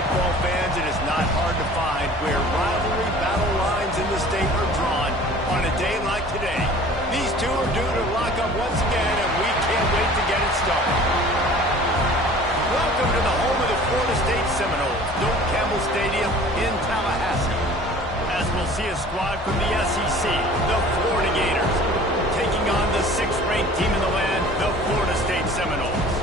football fans, it is not hard to find where rivalry battle lines in the state are drawn on a day like today. These two are due to lock up once again, and we can't wait to get it started. Welcome to the home of the Florida State Seminoles, Doak Campbell Stadium in Tallahassee. As we'll see a squad from the SEC, the Florida Gators, taking on the 6th-ranked team in the land, the Florida State Seminoles.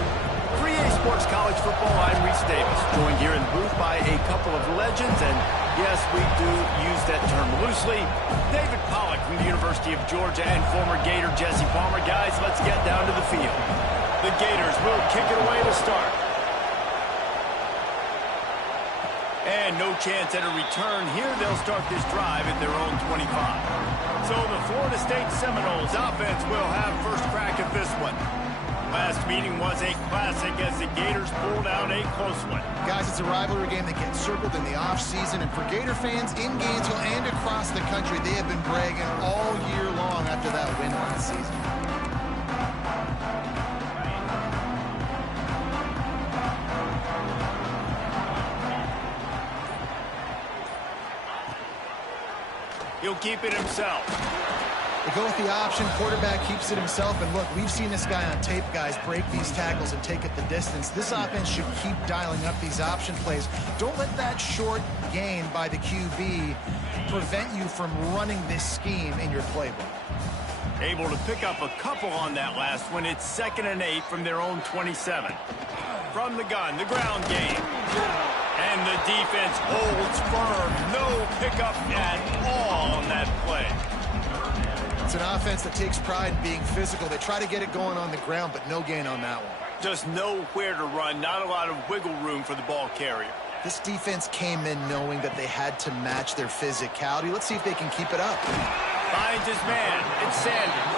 For EA Sports College Football, I'm Reese Davis, joined here in the booth by a couple of legends, and yes, we do use that term loosely. David Pollack from the University of Georgia and former Gator Jesse Palmer. Guys, let's get down to the field. The Gators will kick it away to start. And no chance at a return here. They'll start this drive at their own 25. So the Florida State Seminoles offense will have first crack at this one. Last meeting was a classic as the Gators pulled out a close one. Guys, it's a rivalry game that gets circled in the offseason, and for Gator fans in Gainesville and across the country, they have been bragging all year long after that win last season. He'll keep it himself. They go with the option. Quarterback keeps it himself. And look, we've seen this guy on tape, guys, break these tackles and take it the distance. This offense should keep dialing up these option plays. Don't let that short gain by the QB prevent you from running this scheme in your playbook. Able to pick up a couple on that last one. It's 2nd and 8 from their own 27. From the gun, the ground game. And the defense holds firm. No pickup at all on that play. It's an offense that takes pride in being physical. They try to get it going on the ground, but no gain on that one. Just nowhere to run. Not a lot of wiggle room for the ball carrier. This defense came in knowing that they had to match their physicality. Let's see if they can keep it up. Finds his man. It's Sanders.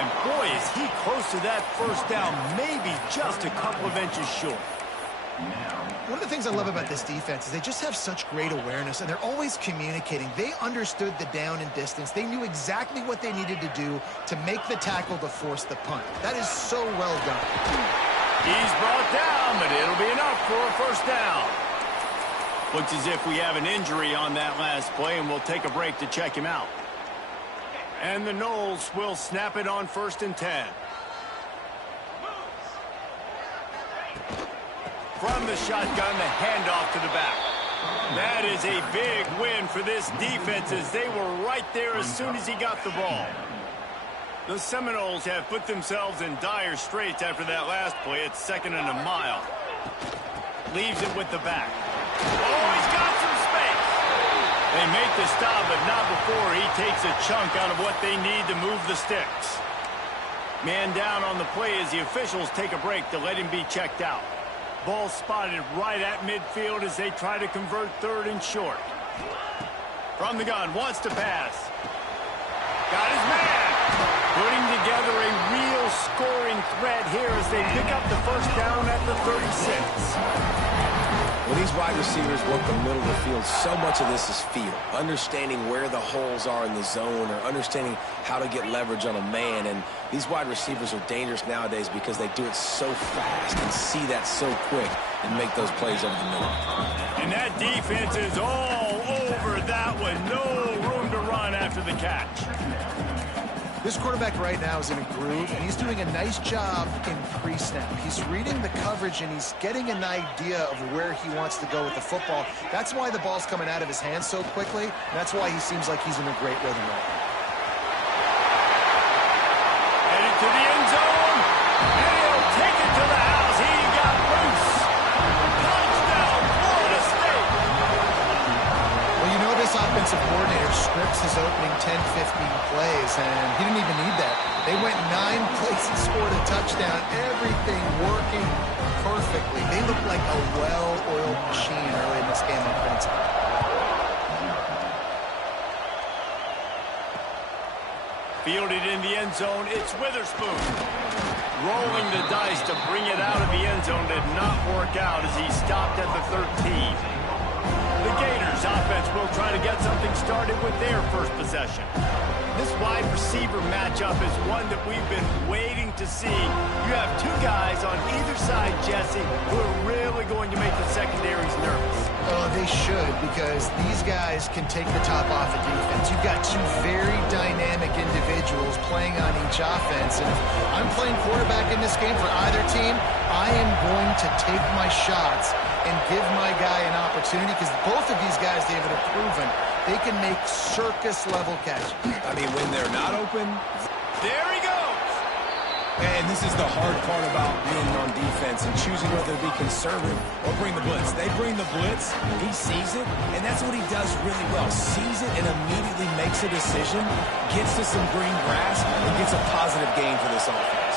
And boy, is he close to that first down. Maybe just a couple of inches short. One of the things I love about this defense is they just have such great awareness, and they're always communicating. They understood the down and distance. They knew exactly what they needed to do to make the tackle to force the punt. That is so well done. He's brought down, but it'll be enough for a first down. Looks as if we have an injury on that last play, and we'll take a break to check him out. And the Noles will snap it on 1st and 10. From the shotgun, the handoff to the back. That is a big win for this defense as they were right there as soon as he got the ball. The Seminoles have put themselves in dire straits after that last play. It's 2nd and a mile. Leaves it with the back. Oh, he's got some space. They make the stop, but not before he takes a chunk out of what they need to move the sticks. Man down on the play as the officials take a break to let him be checked out. Ball spotted right at midfield as they try to convert 3rd and short. From the gun, wants to pass. Got his man. Putting together a real scoring threat here as they pick up the first down at the 36. When these wide receivers work the middle of the field, so much of this is feel. Understanding where the holes are in the zone or understanding how to get leverage on a man. And these wide receivers are dangerous nowadays because they do it so fast and see that so quick and make those plays over the middle. And that defense is all over that one. No room to run after the catch. This quarterback right now is in a groove, and he's doing a nice job in pre-snap. He's reading the coverage, and he's getting an idea of where he wants to go with the football. That's why the ball's coming out of his hands so quickly, and that's why he seems like he's in a great rhythm right now. Headed to the end zone, and he'll take it to the house. He got loose. Touchdown, Florida State. Well, you know this offensive coordinator scripts his opening 10, 15 plays, and he didn't even need that. They went 9 plays and scored a touchdown. Everything working perfectly. They looked like a well-oiled machine early in this game on offense. Fielded in the end zone, it's Witherspoon. Rolling the dice to bring it out of the end zone did not work out as he stopped at the 13. The Gators offense will try to get something started with their first possession. This wide receiver matchup is one that we've been waiting to see. You have two guys on either side, Jesse, who are really going to make the secondaries nervous. Oh, they should, because these guys can take the top off of defense. You've got two very dynamic individuals playing on each offense, and if I'm playing quarterback in this game for either team, I am going to take my shots and give my guy an opportunity, because both of these guys, David, have proven they can make circus-level catches. I mean, when they're not open... There he goes! And this is the hard part about being on defense and choosing whether to be conservative or bring the blitz. They bring the blitz, he sees it, and that's what he does really well. Sees it and immediately makes a decision, gets to some green grass, and gets a positive gain for this offense.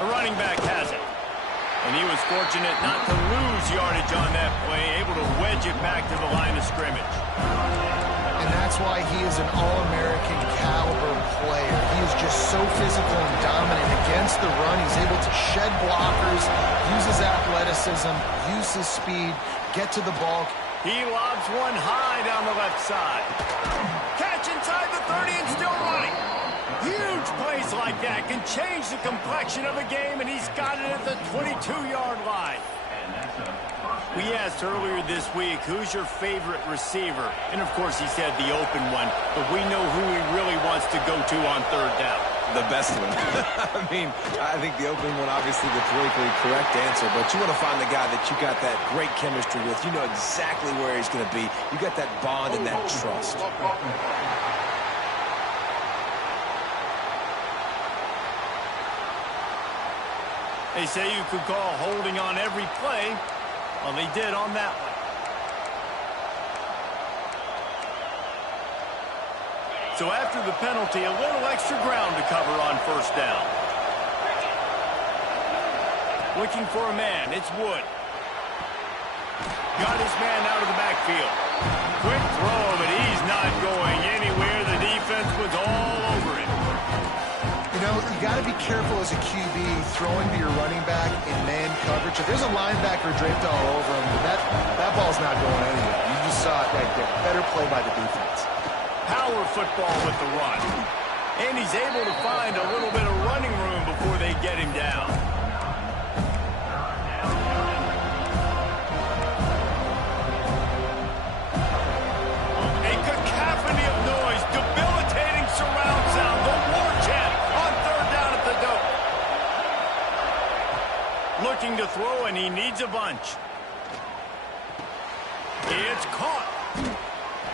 The running back has it. And he was fortunate not to lose yardage on that play, able to wedge it back to the line of scrimmage. And that's why he is an All-American caliber player. He is just so physical and dominant against the run. He's able to shed blockers, use his athleticism, use his speed, get to the ball. He lobs one high down the left side. Catch inside the 30 and still running. Huge plays like that can change the complexion of a game, and he's got it at the 22-yard line. We asked earlier this week, who's your favorite receiver? And, of course, he said the open one, but we know who he really wants to go to on third down. The best one. I mean, I think the open one, obviously, the politically correct answer, but you want to find the guy that you got that great chemistry with. You know exactly where he's going to be. You got that bond and that trust. They say you could call holding on every play. Well, they did on that one. So after the penalty, a little extra ground to cover on first down. Looking for a man, it's Wood. Got his man out of the backfield. Quick throw, but he's not going anywhere. The defense was all over him. You know, you got to be careful as a QB throwing to your running back in man coverage. If there's a linebacker draped all over him, that ball's not going anywhere. You just saw it right there. Better play by the defense. Power football with the run. And he's able to find a little bit of running room before they get him down. A cacophony of noise, debilitating surround sound, the war chant on third down at the dope. Looking to throw, and he needs a bunch. It's caught.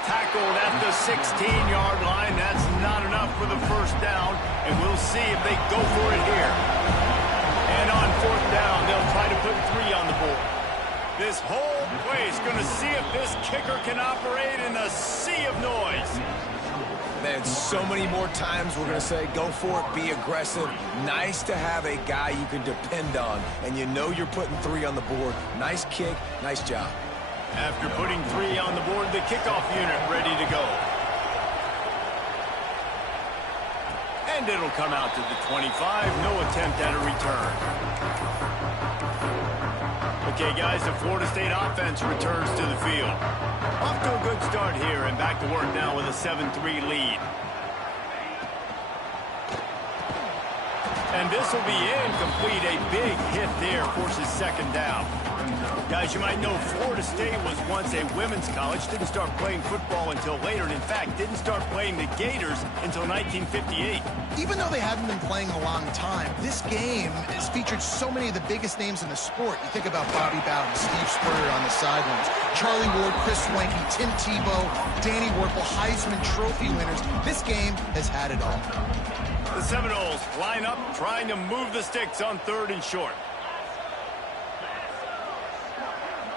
Tackled at the 16-yard line. That's not enough for the first down, and we'll see if they go for it here. And on fourth down, they'll try to put 3 on the board. This whole place going to see if this kicker can operate in a sea of noise. Man, so many more times we're going to say, go for it, be aggressive. Nice to have a guy you can depend on, and you know you're putting 3 on the board. Nice kick, nice job. After putting 3 on the board, the kickoff unit ready to go. And it'll come out to the 25. No attempt at a return. Okay, guys, the Florida State offense returns to the field. Off to a good start here, and back to work now with a 7-3 lead. And this will be incomplete. A big hit there forces second down. Guys, you might know Florida State was once a women's college, didn't start playing football until later, and in fact, didn't start playing the Gators until 1958. Even though they hadn't been playing a long time, this game has featured so many of the biggest names in the sport. You think about Bobby Bowden, Steve Spurrier on the sidelines, Charlie Ward, Chris Swanky, Tim Tebow, Danny Werkle, Heisman Trophy winners. This game has had it all. The Seminoles line up, trying to move the sticks on third and short.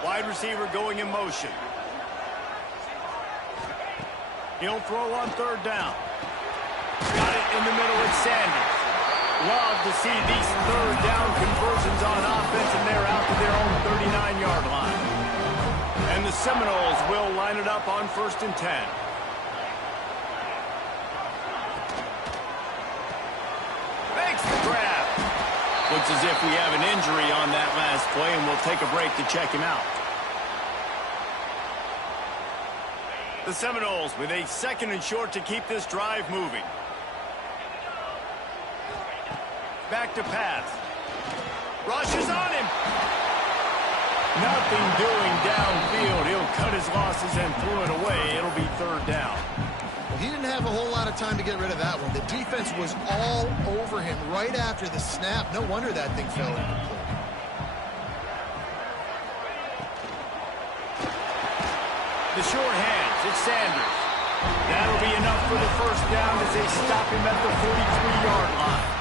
Wide receiver going in motion. He'll throw on third down. Got it in the middle with Sanders. Love to see these third down conversions on offense, and they're out to their own 39-yard line. And the Seminoles will line it up on 1st and 10. Makes the grab. Looks as if we have an injury on that last play, and we'll take a break to check him out. The Seminoles with a 2nd and short to keep this drive moving. Back to pass. Rush is on him. Nothing doing downfield. He'll cut his losses and throw it away. It'll be third down. Well, he didn't have a whole lot of time to get rid of that one. The defense was all over him right after the snap. No wonder that thing fell incomplete. The short hands, it's Sanders. That'll be enough for the first down as they stop him at the 43-yard line.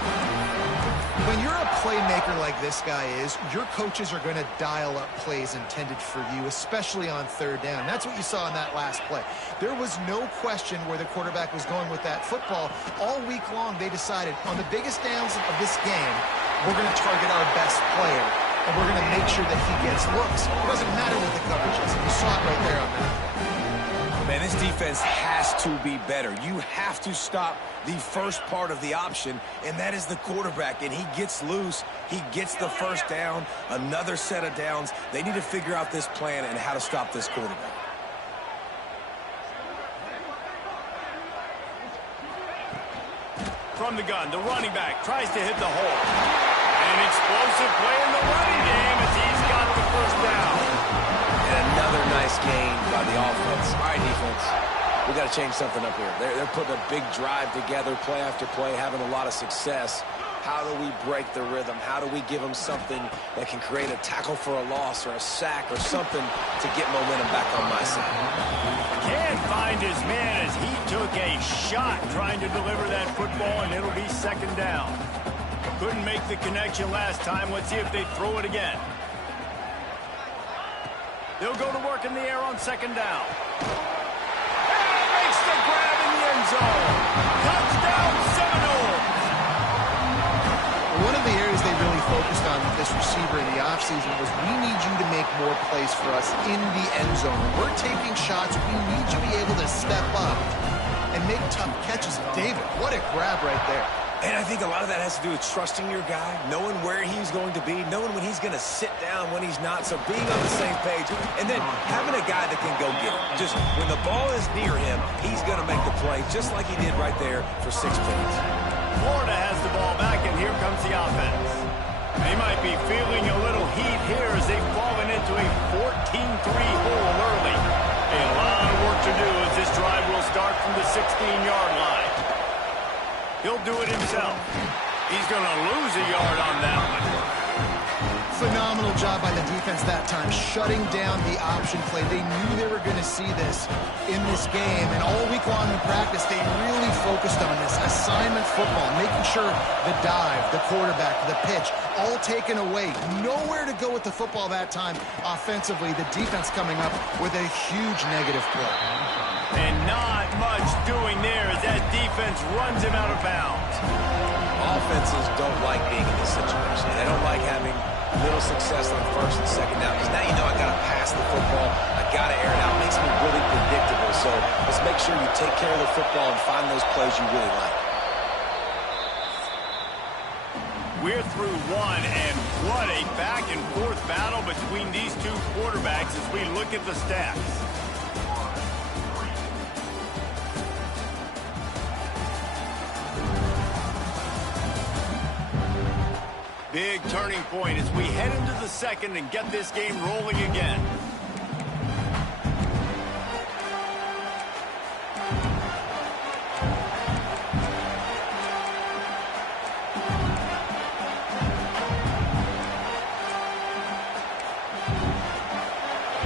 When you're a playmaker like this guy is, your coaches are going to dial up plays intended for you, especially on third down. That's what you saw in that last play. There was no question where the quarterback was going with that football. All week long, they decided on the biggest downs of this game, we're going to target our best player, and we're going to make sure that he gets looks. It doesn't matter what the coverage is. You saw it right there on that play. Man, this defense has to be better. You have to stop the first part of the option, and that is the quarterback. And he gets loose. He gets the first down, another set of downs. They need to figure out this plan and how to stop this quarterback. From the gun, the running back tries to hit the hole. An explosive play in the running game as he's got the first down. And another nice gain by the offense. All right, defense, we got to change something up here. They're putting a big drive together, play after play, having a lot of success. How do we break the rhythm? How do we give them something that can create a tackle for a loss or a sack or something to get momentum back on my side? Can't find his man as he took a shot trying to deliver that football, and it'll be second down. Couldn't make the connection last time. Let's see if they throw it again. They'll go to work in the air on second down. And makes the grab in the end zone. Touchdown, Seminoles. One of the areas they really focused on with this receiver in the offseason was we need you to make more plays for us in the end zone. When we're taking shots, we need you to be able to step up and make tough catches. David, what a grab right there. And I think a lot of that has to do with trusting your guy, knowing where he's going to be, knowing when he's going to sit down, when he's not. So being on the same page, and then having a guy that can go get it. Just when the ball is near him, he's going to make the play, just like he did right there for 6 points. Florida has the ball back, and here comes the offense. They might be feeling a little heat here as they've fallen into a 14-3 hole early. A lot of work to do as this drive will start from the 16-yard line. He'll do it himself. He's going to lose a yard on that one. Phenomenal job by the defense that time, shutting down the option play. They knew they were going to see this in this game, and all week long in practice, they really focused on this assignment football, making sure the dive, the quarterback, the pitch, all taken away. Nowhere to go with the football that time offensively. The defense coming up with a huge negative play. And not much doing there as that defense runs him out of bounds. Offenses don't like being in this situation. They don't like having little success on first and second down, because now you know I got to pass the football, I got to air it out. It makes me really predictable. So let's make sure you take care of the football and find those plays you really like. We're through one, and what a back-and-forth battle between these two quarterbacks as we look at the stats. Big turning point as we head into the second and get this game rolling again.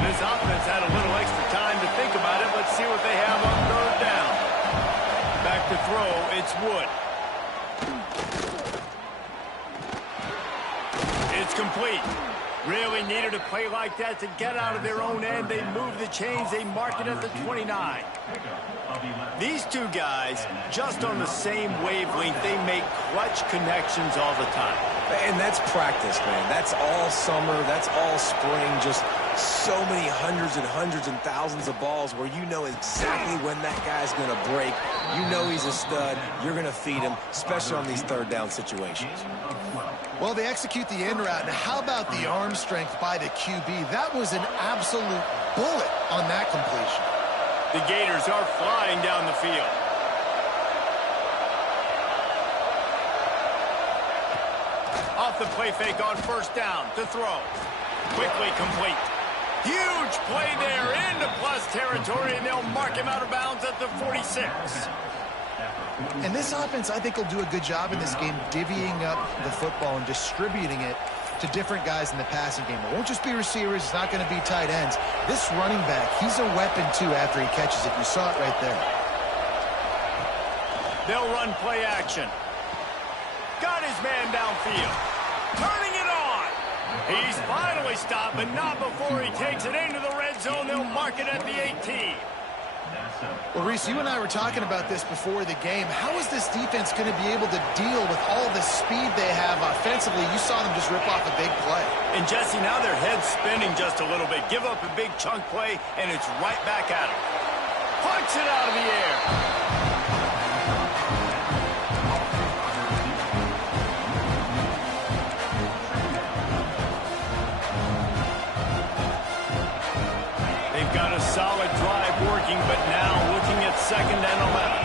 This offense had a little extra time to think about it. Let's see what they have on third down. Back to throw, it's Wood. It's complete. Really needed a play like that to get out of their own end. They move the chains. They mark it at the 29. These two guys, just on the same wavelength, they make clutch connections all the time. And that's practice, man. That's all summer. That's all spring. Just so many hundreds and thousands of balls where you know exactly when that guy's going to break. You know he's a stud. You're going to feed him, especially on these third down situations. Well, they execute the end route. Now, how about the arm strength by the QB? That was an absolute bullet on that completion. The Gators are flying down the field. Off the play fake on first down to throw. Quickly complete. Huge play there into plus territory, and they'll mark him out of bounds at the 46. And this offense, I think, will do a good job in this game divvying up the football and distributing it to different guys in the passing game. It won't just be receivers. It's not going to be tight ends. This running back, he's a weapon, too, after he catches it. You saw it right there. They'll run play action. Got his man downfield. Turning it on. He's finally stopped, but not before he takes it into the red zone. They'll mark it at the 18. Well, Reese, you and I were talking about this before the game. How is this defense going to be able to deal with all the speed they have offensively? You saw them just rip off a big play. And, Jesse, now their head's spinning just a little bit. Give up a big chunk play, and it's right back at them. Punch it out of the air. They've got a solid drive working, but now looking at 2nd and 11.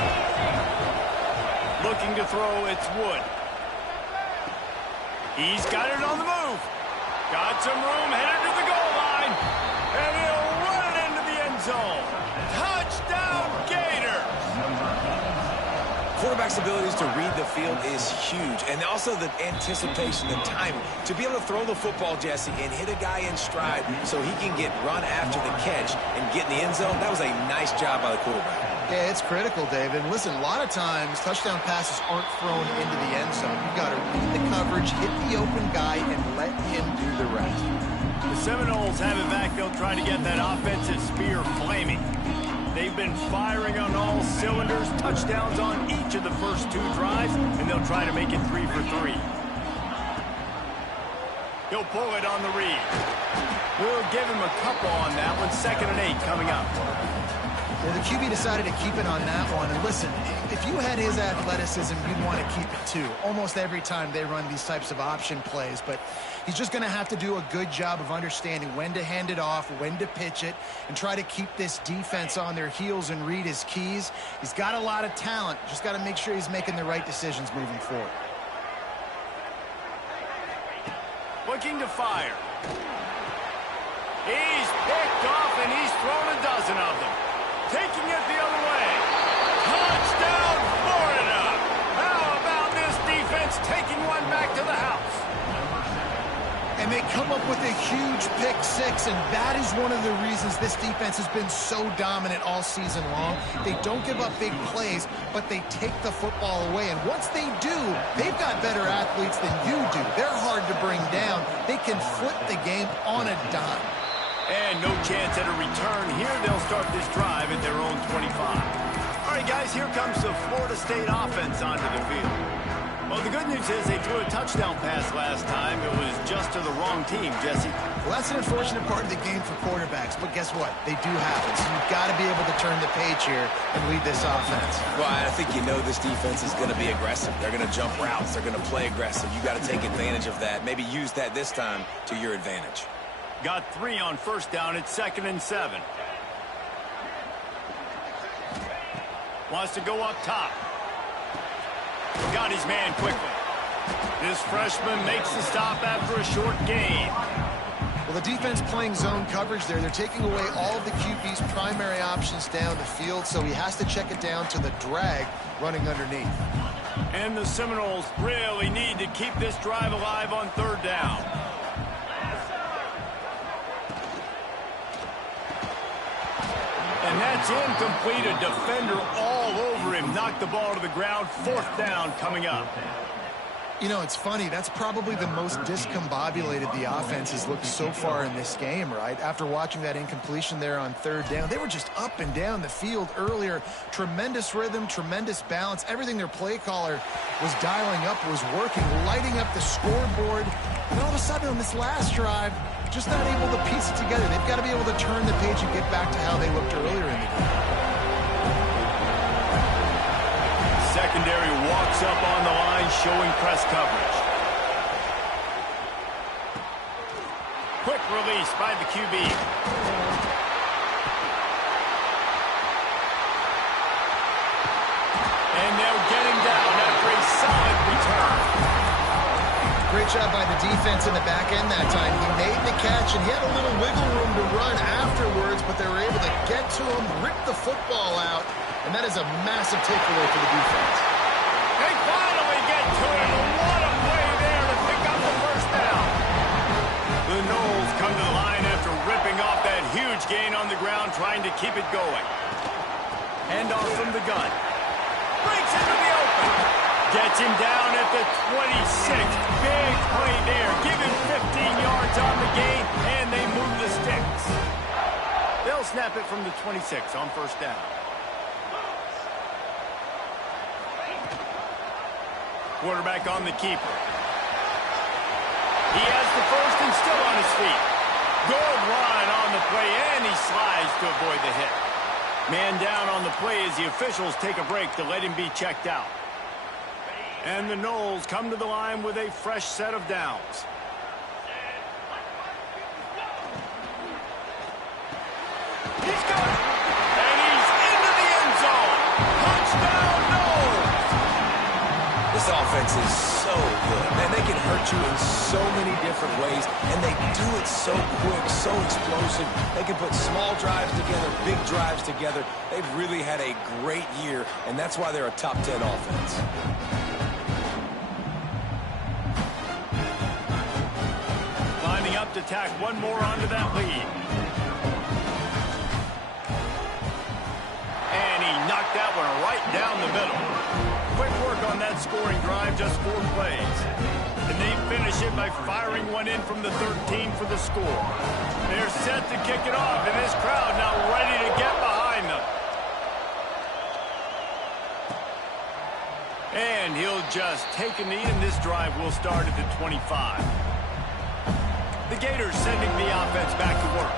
Looking to throw, it's Wood. He's got it on the move. Got some room, headed to the goal line. And he'll run it into the end zone. Touchdown, Gators! Quarterback's abilities to read the field is huge, and also the anticipation, the timing. To be able to throw the football, Jesse, and hit a guy in stride so he can get run after the catch and get in the end zone, that was a nice job by the quarterback. Yeah, it's critical, David. And listen, a lot of times touchdown passes aren't thrown into the end zone. You've got to read the coverage, hit the open guy, and let him do the rest. The Seminoles have it back. They'll try to get that offensive spear flaming. They've been firing on all cylinders, touchdowns on each of the first 2 drives, and they'll try to make it 3 for 3. He'll pull it on the read. We'll give him a couple on that one. 2nd and 8 coming up. Well, the QB decided to keep it on that one. And listen, if you had his athleticism, you'd want to keep it too. Almost every time they run these types of option plays. But he's just going to have to do a good job of understanding when to hand it off, when to pitch it, and try to keep this defense on their heels and read his keys. He's got a lot of talent. Just got to make sure he's making the right decisions moving forward. Looking to fire. He's picked off, and he's thrown a dozen of them. Taking it the other way. Touchdown, Florida! How about this defense taking one back to the house? And they come up with a huge pick 6, and that is one of the reasons this defense has been so dominant all season long. They don't give up big plays, but they take the football away. And once they do, they've got better athletes than you do. They're hard to bring down. They can flip the game on a dime. And no chance at a return here. They'll start this drive at their own 25. All right, guys, here comes the Florida State offense onto the field. Well, the good news is they threw a touchdown pass last time. It was just to the wrong team, Jesse. Well, that's an unfortunate part of the game for quarterbacks, but guess what? They do happen. So you've got to be able to turn the page here and lead this offense. Well, I think you know this defense is going to be aggressive. They're going to jump routes. They're going to play aggressive. You got to take advantage of that. Maybe use that this time to your advantage. Got 3 on 1st down. It's 2nd and 7. Wants to go up top. Got his man quickly. This freshman makes the stop after a short gain. Well, the defense playing zone coverage there. They're taking away all of the QB's primary options down the field, so he has to check it down to the drag running underneath. And the Seminoles really need to keep this drive alive on 3rd down. And that's incomplete. A defender all over him. Knocked the ball to the ground. 4th down coming up. You know, it's funny. That's probably the most discombobulated the offense has looked so far in this game, right? After watching that incompletion there on 3rd down, they were just up and down the field earlier. Tremendous rhythm, tremendous balance. Everything their play caller was dialing up was working, lighting up the scoreboard. And all of a sudden on this last drive, just not able to piece it together. They've got to be able to turn the page and get back to how they looked earlier in the game. Secondary walks up on the line, showing press coverage. Quick release by the QB. And they'll get him down after a solid return. Great job by the defense in the back end that time. He made the catch, and he had a little wiggle room to run afterwards, but they were able to get to him, rip the football out, and that is a massive takeaway for the defense. They finally get to him. What a play there to pick up the first down. The Noles come to the line after ripping off that huge gain on the ground, trying to keep it going. Handoff from the gun. Breaks into the open. Gets him down at the 26. Big play there. Give him 15 yards on the gain, and they move the sticks. They'll snap it from the 26 on first down. Quarterback on the keeper. He has the first and still on his feet. Good run on the play, and he slides to avoid the hit. Man down on the play as the officials take a break to let him be checked out. And the Noles come to the line with a fresh set of downs. He's got it. And he's into the end zone. Touchdown, Noles. This offense is so good. Man, they can hurt you in so many different ways, and they do it so quick, so explosive. They can put small drives together, big drives together. They've really had a great year, and that's why they're a top 10 offense. Lining up to tack one more onto that lead. And he knocked that one right down the middle. Quick work on that scoring drive, just 4 plays. And they finish it by firing one in from the 13 for the score. They're set to kick it off, and this crowd now ready to get behind them. And he'll just take a knee, and this drive will start at the 25. The Gators sending the offense back to work.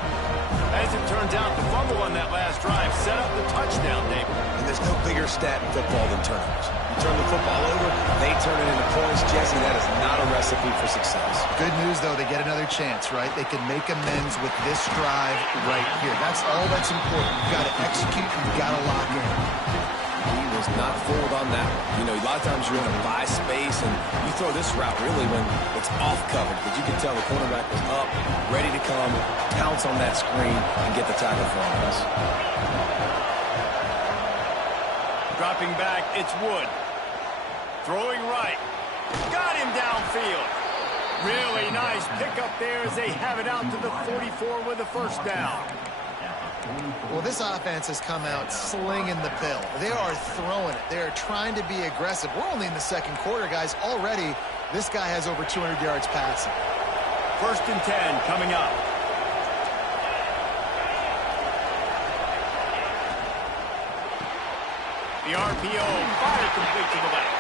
As it turns out, the fumble on that last drive set up the touchdown, David. And there's no bigger stat in football than turnovers. You turn the football over, they turn it into points. Jesse, that is not a recipe for success. Good news, though, they get another chance, right? They can make amends with this drive right here. That's all that's important. You've got to execute. You've got to lock in. He was not fooled on that one. You know, a lot of times you're in a bye space, and you throw this route really when it's off covered, but you can tell the cornerback was up, ready to come, pounce on that screen, and get the tackle for us. Dropping back, it's Wood. Throwing right. Got him downfield. Really nice pickup there as they have it out to the 44 with a first down. Well, this offense has come out slinging the pill. They are throwing it. They are trying to be aggressive. We're only in the second quarter, guys. Already, this guy has over 200 yards passing. First and 10 coming up. The RPO fired complete to the left.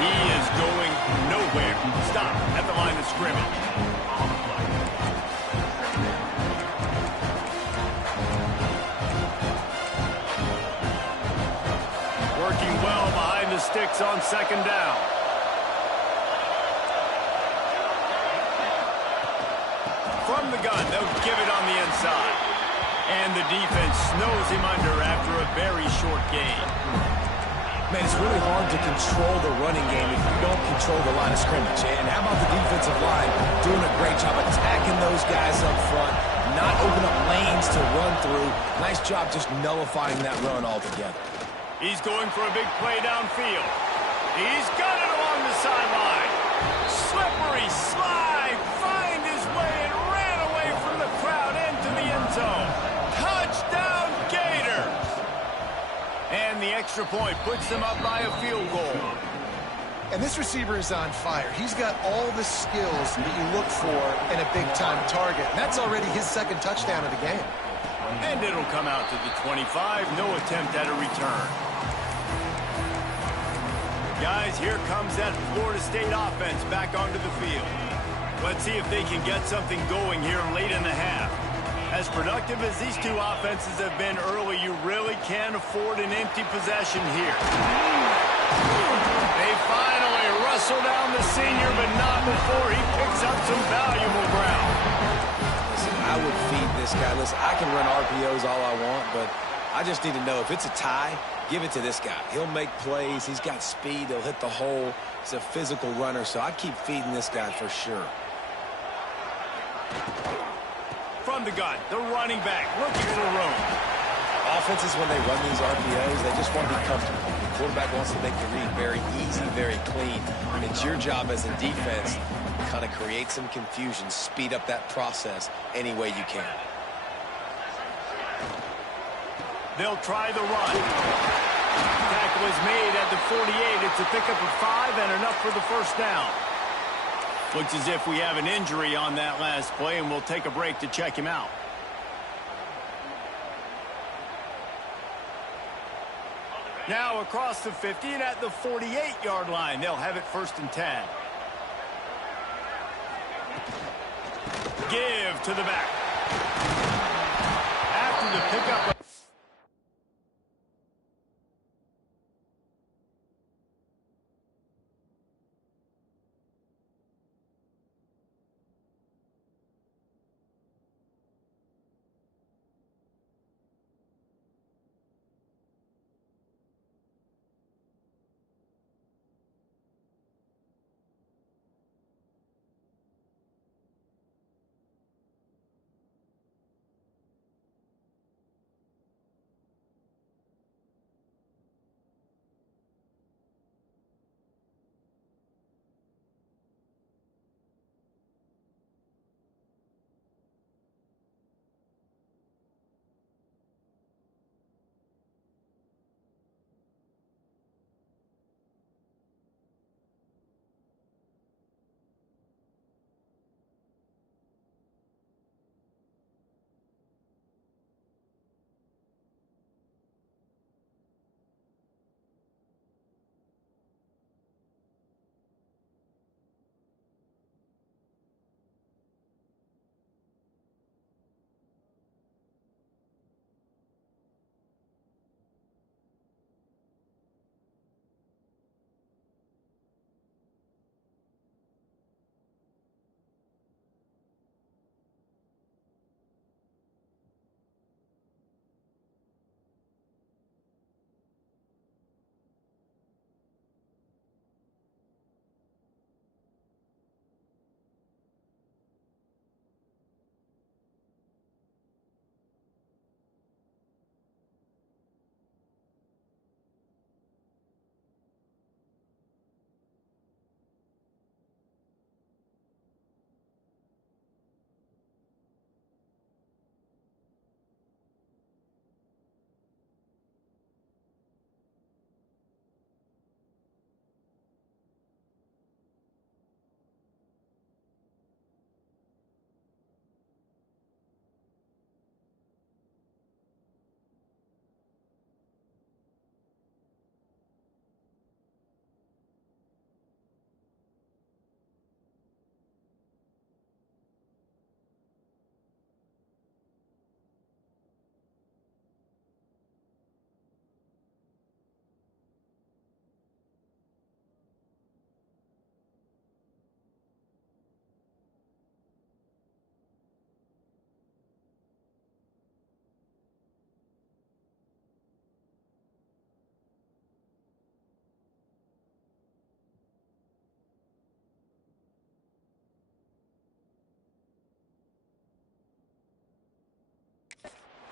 He is going nowhere. Stop at the line of scrimmage. Working well behind the sticks on second down. From the gun, they'll give it on the inside. And the defense snows him under after a very short gain. Man, it's really hard to control the running game if you don't control the line of scrimmage. And how about the defensive line doing a great job attacking those guys up front, not open up lanes to run through. Nice job just nullifying that run altogether. He's going for a big play downfield. He's got it along the sideline. Slippery slide, find his way and ran away from the crowd into the end zone. Touchdown, Gators! And the extra point puts them up by a field goal. And this receiver is on fire. He's got all the skills that you look for in a big-time target. And that's already his second touchdown of the game. And it'll come out to the 25. No attempt at a return. Guys, here comes that Florida State offense back onto the field. Let's see if they can get something going here late in the half. As productive as these two offenses have been early, you really can't afford an empty possession here. They finally wrestle down the senior, but not before he picks up some valuable ground. Listen, I would feed this guy. Listen, I can run RPOs all I want, but I just need to know if it's a tie, Give it to this guy. He'll make plays. He's got speed. He'll hit the hole. He's a physical runner, so I'd keep feeding this guy for sure. From the gun, the running back looking for room. Offenses, when they run these RPOs, they just want to be comfortable. The quarterback wants to make the read very easy, very clean. It's your job as a defense to kind of create some confusion, speed up that process any way you can. They'll try the run. Tackle is made at the 48. It's a pickup of 5 and enough for the first down. Looks as if we have an injury on that last play, and we'll take a break to check him out. Now across the 50 and at the 48-yard line. They'll have it 1st and 10. Give to the back. After the pickup.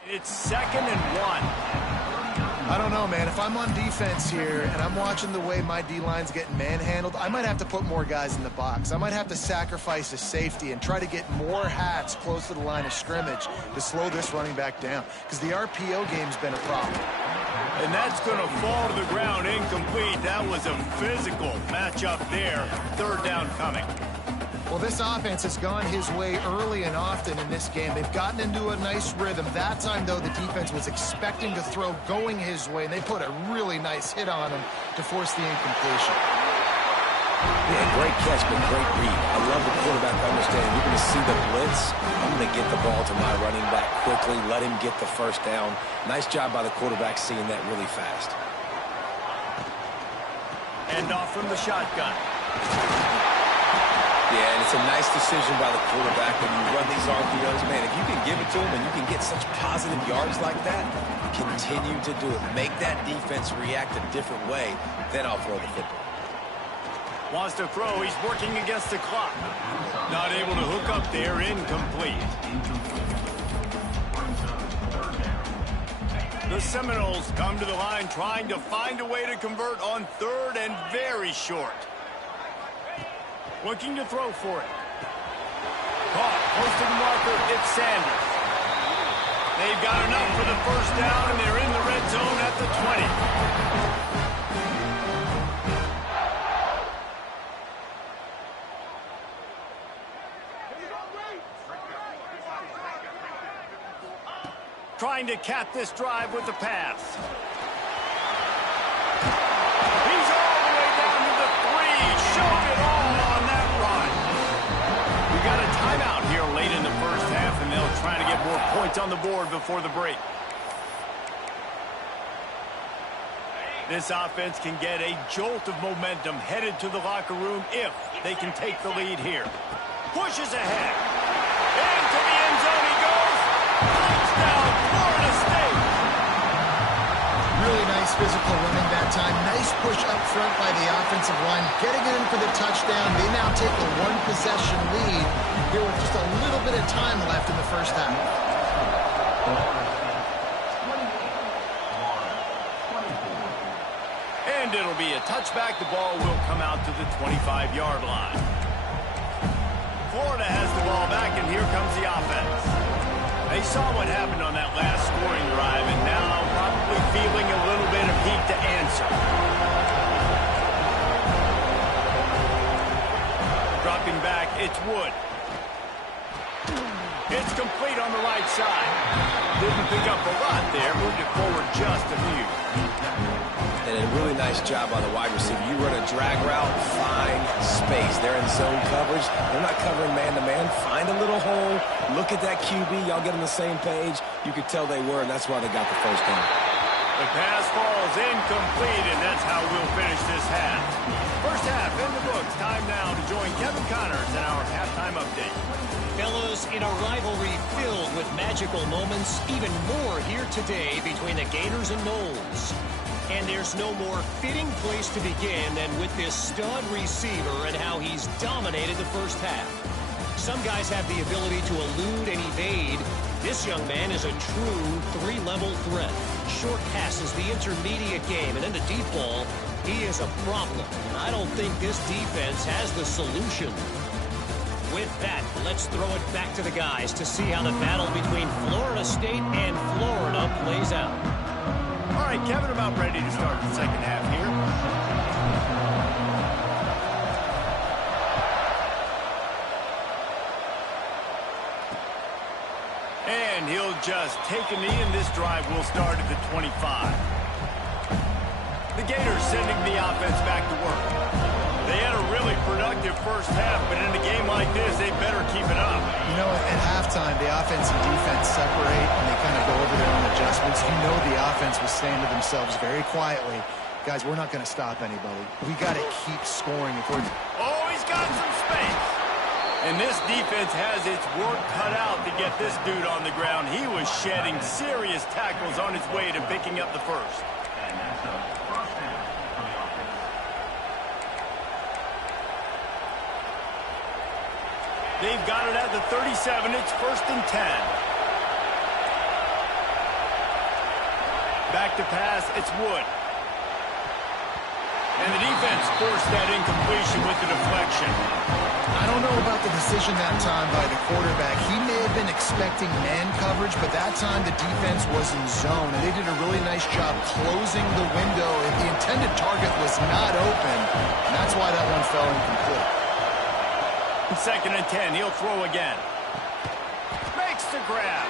It's 2nd and 1. I don't know, man. If I'm on defense here and I'm watching the way my D-line's getting manhandled, I might have to put more guys in the box. I might have to sacrifice a safety and try to get more hats close to the line of scrimmage to slow this running back down, because the RPO game's been a problem. And that's going to fall to the ground incomplete. That was a physical matchup there. 3rd down coming. Well, this offense has gone his way early and often in this game. They've gotten into a nice rhythm. That time, though, the defense was expecting to throw going his way, and they put a really nice hit on him to force the incompletion. Yeah, great catch, but great read. I love the quarterback understanding. You're going to see the blitz. I'm going to get the ball to my running back quickly, let him get the 1st down. Nice job by the quarterback seeing that really fast. And off from the shotgun. Yeah, and it's a nice decision by the quarterback when you run these RPOs. Man, if you can give it to them and you can get such positive yards like that, continue to do it. Make that defense react a different way, then I'll throw the football. Wants to throw. He's working against the clock. Not able to hook up there. Incomplete. The Seminoles come to the line trying to find a way to convert on third and very short. Looking to throw for it. Caught. Posting marker. It's Sanders. They've got enough for the first down, and they're in the red zone at the 20. Trying to cap this drive with the pass. He's all the way down to the 3. Showed it all on that run. We got a timeout here late in the first half, and they'll try to get more points on the board before the break. This offense can get a jolt of momentum headed to the locker room if they can take the lead here. Pushes ahead. Into the end zone he goes. Touchdown, Florida State. Really nice physical running that time. Nice push up front by the offensive line. Getting it in for the touchdown. They now take a one-possession lead here with just a little bit of time left in the first half. And it'll be a touchback. The ball will come out to the 25-yard line. Florida has the ball back, and here comes the offense. They saw what happened on that last scoring drive, and now probably feeling a little bit of heat to answer. Dropping back, it's Wood. It's complete on the right side. Didn't pick up a lot there, moved it forward just a few. And a really nice job by the wide receiver. You run a drag route, find space. They're in zone coverage. They're not covering man-to-man. Find a little hole. Look at that QB. Y'all get on the same page. You could tell they were, and that's why they got the first down. The pass falls incomplete, and that's how we'll finish this half. First half in the books. Time now to join Kevin Connors in our halftime update. Fellas, in a rivalry filled with magical moments, even more here today between the Gators and Noles. And there's no more fitting place to begin than with this stud receiver and how he's dominated the first half. Some guys have the ability to elude and evade. This young man is a true three-level threat. Short passes, the intermediate game, and then the deep ball, he is a problem. And I don't think this defense has the solution. With that, let's throw it back to the guys to see how the battle between Florida State and Florida plays out. All right, Kevin, about ready to start the second half here. And he'll just take a knee, and this drive will start at the 25. The Gators sending the offense back to work. They had a really productive first half, but in a game like this, they better keep it up. You know, at halftime, the offense and defense separate, and they kind of go over their own adjustments. You know the offense was saying to themselves very quietly, guys, we're not going to stop anybody. We got to keep scoring. Oh, he's got some space. And this defense has its work cut out to get this dude on the ground. He was shedding serious tackles on his way to picking up the first. They've got it at the 37. It's 1st and 10. Back to pass. It's Wood. And the defense forced that incompletion with the deflection. I don't know about the decision that time by the quarterback. He may have been expecting man coverage, but that time the defense was in zone, and they did a really nice job closing the window. If the intended target was not open, and that's why that one fell incomplete. 2nd and 10. He'll throw again. Makes the grab.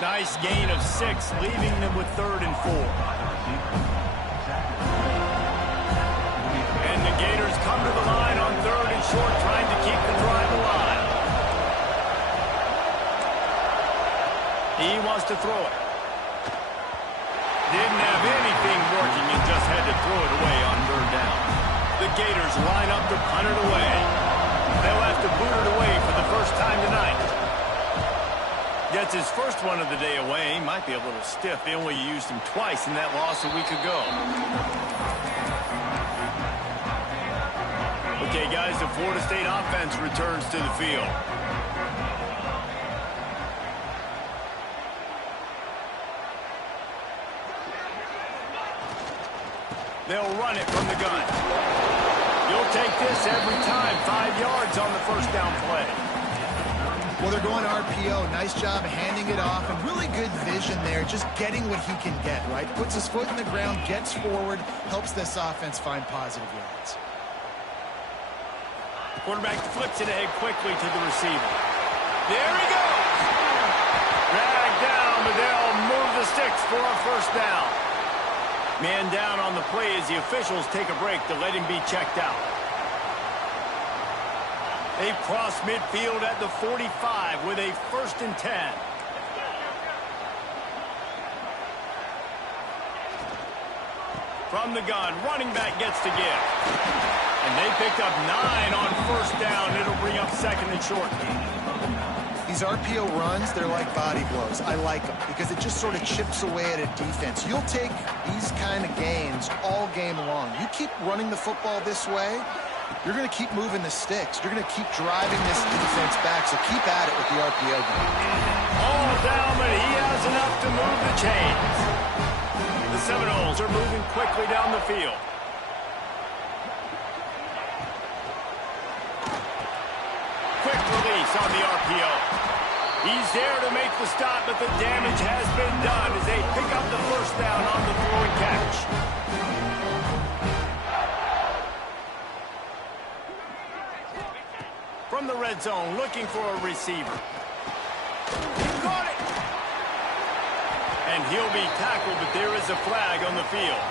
Nice gain of 6, leaving them with 3rd and 4. And the Gators come to the line on 3rd and short, trying to keep the drive alive. He wants to throw it. Didn't have anything working and just had to throw it away on 3rd down. The Gators line up to punt it away. They'll have to boot it away for the first time tonight. Gets his first one of the day away. He might be a little stiff. They only used him twice in that loss a week ago. Okay, guys, the Florida State offense returns to the field. They'll run it from the gun. You'll take this every time. 5 yards on the first down play. Well, they're going RPO. Nice job handing it off, and really good vision there, just getting what he can get, right? Puts his foot in the ground, gets forward, helps this offense find positive yards. Quarterback flips it ahead quickly to the receiver. There he goes! Dragged down, but they'll move the sticks for a first down. Man down on the play as the officials take a break to let him be checked out. They cross midfield at the 45 with a 1st and 10. From the gun, running back gets to give. And they picked up 9 on first down. It'll bring up 2nd and short. These RPO runs, they're like body blows. I like them because it just sort of chips away at a defense. You'll take these kind of gains all game long. You keep running the football this way, you're going to keep moving the sticks. You're going to keep driving this defense back, so keep at it with the RPO game. All down, but he has enough to move the chains. The Seminoles are moving quickly down the field. Quick release on the RPO. He's there to make the stop, but the damage has been done as they pick up the first down on the throw and catch. From the red zone, looking for a receiver. He caught it! And he'll be tackled, but there is a flag on the field.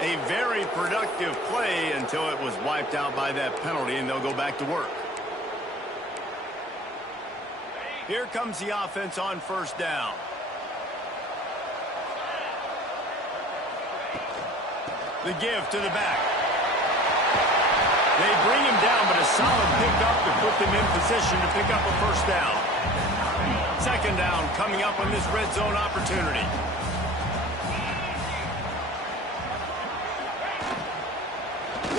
A very productive play until it was wiped out by that penalty, and they'll go back to work. Here comes the offense on first down. The give to the back. They bring him down, but a solid pickup to put them in position to pick up a first down. 2nd down coming up on this red zone opportunity.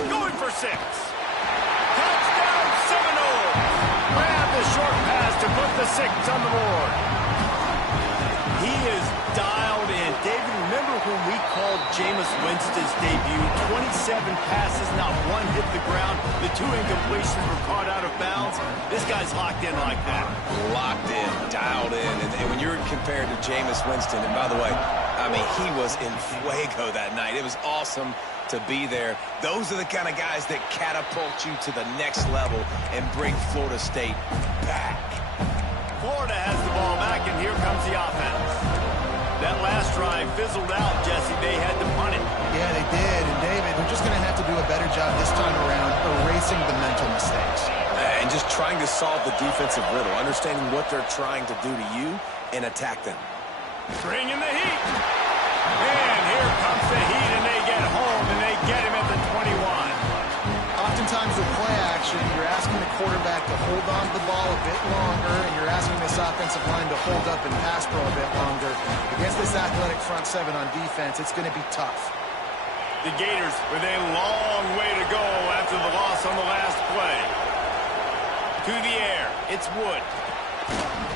Going for 6. Touchdown Seminoles. Grab the short pass to put the 6 on the board. He is dialed in. David, remember when we called Jameis Winston's debut? 27 passes, not one hit the ground. The 2 incompletions were caught out of bounds. This guy's locked in like that. Locked in, dialed in. And when you're compared to Jameis Winston, and by the way, I mean, he was in fuego that night. It was awesome to be there. Those are the kind of guys that catapult you to the next level and bring Florida State back. Florida has the ball back, and here comes the offense. That last drive fizzled out, Jesse. They had to punt it. Yeah, they did. And David, they're just going to have to do a better job this time around erasing the mental mistakes. And just trying to solve the defensive riddle, understanding what they're trying to do to you and attack them. Bringing the heat. And here comes the heat, and they get home, and they get him at the 21. Oftentimes with play action, you're asking the quarterback to hold on to the ball a bit longer, and you're asking this offensive line to hold up and pass pro a bit longer. Against this athletic front 7 on defense, it's going to be tough. The Gators with a long way to go after the loss on the last play. To the air, it's Wood.